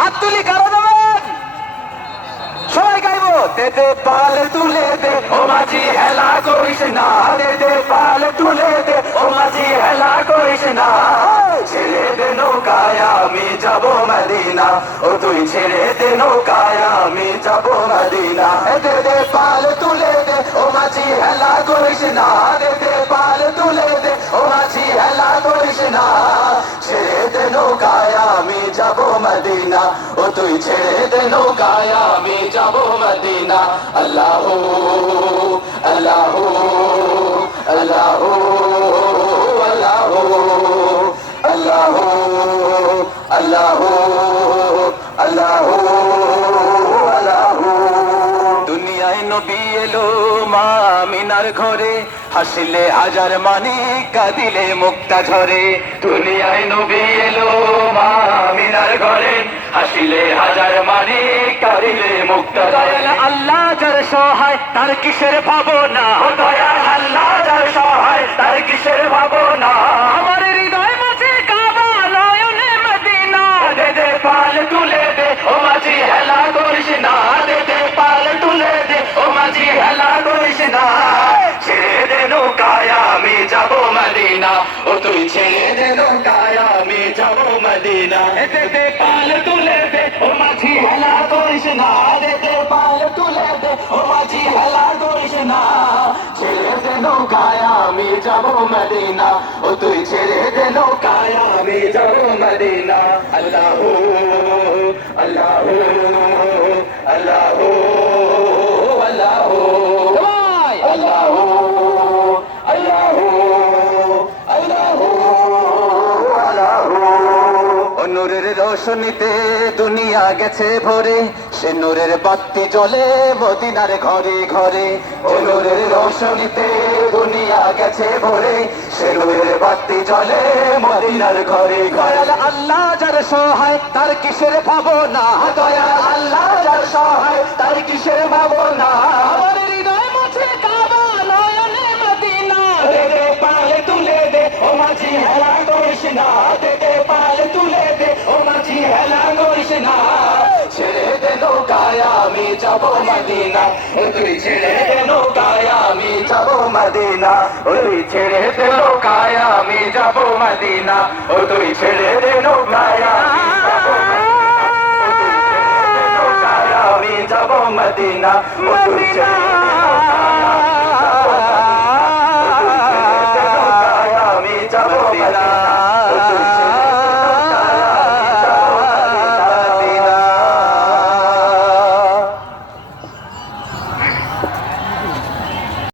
হাত তুলি কারও দেবেন? সবাই গাইবো, দে পাল তুলে দে, ও মাঝি, হেলা করিস না। পাল তুলে দে, ও মাঝি, হেলা করিস না। ছেড়ে দে নৌকায়, আমি যাব মদিনা। ও, তুই ছেড়ে দে নৌকায়, আমি যাব মদিনা। দে দে, পাল তুলে দে, ও মাঝি, হেলা করিস না। দে দে, পাল তুলে দে, ও মাঝি, হেলা করিস না। ছেড়ে দে নৌকায় যাব মদিনা, ও তুই ছেড়ে দে নৌকায়, আমি যাব মদিনা। আল্লাহ আল্লাহ আল্লাহ আল্লাহ আল্লাহ আল্লাহ দুনিয়ায় নবী এলো মা মিনার ঘরে, হাসিলে হাজার মানে কাঁদিলে মুক্তা ঝরে। দুনিয়ায় নবী এলো মা হাসিলে হাজার মানে কাঁদিলে মুক্তা দয়াল আল্লাহ যার সহায় তার কিসের ভাবনা? দয়াল আল্লাহ যার সহায় তার কিসের ভাবনা? আমার হৃদয় মাঝে কাবা নয়নে মদিনা। দে দে পাল তুলে দে ও মাঝি হেলা করিস না। দে দে পাল তুলে দে ও মাঝি হেলা করিস না। ছেড়ে দে নৌকায় আমি যাব মদিনা। ও তুই ছেড়ে দে নৌকায় আমি যাব মদিনা। এতে পাল তুলে দে, ও মাঝি হেলা করিস না। এতে পাল তুলে দে, ও মাঝি হেলা করিস না। ছেড়ে দে নৌকায়, আমি যাব মদিনা। ও তুই ছেড়ে দে নৌকায়, আমি যাব মদিনা। আল্লাহ নূরের রোশনীতে দুনিয়া গেছে ভরে। সে নূরের বাতি জ্বলে মদিনার ঘরে ঘরে। ও নূরের রোশনীতে দুনিয়া গেছে ভরে। সে নূরের বাতি জ্বলে মদিনার ঘরে ঘরে। আল্লাহ যার সহায়, তার কিসের ভাবনা? দয়া আল্লাহ যার সহায়, তার কিসের ভাবনা? না দে তুলে দে হেলা করিস না। ছেড়ে দে নৌকায়, আমি যাব মদিনা। তুই ছেড়ে দে নৌকায়, আমি যাব মদিনা। তুই ছেড়ে দে নৌকায়, আমি যাব মদিনা। ও তুই ছেড়ে দে নৌকায়, আমি মদিনা। মদিনা।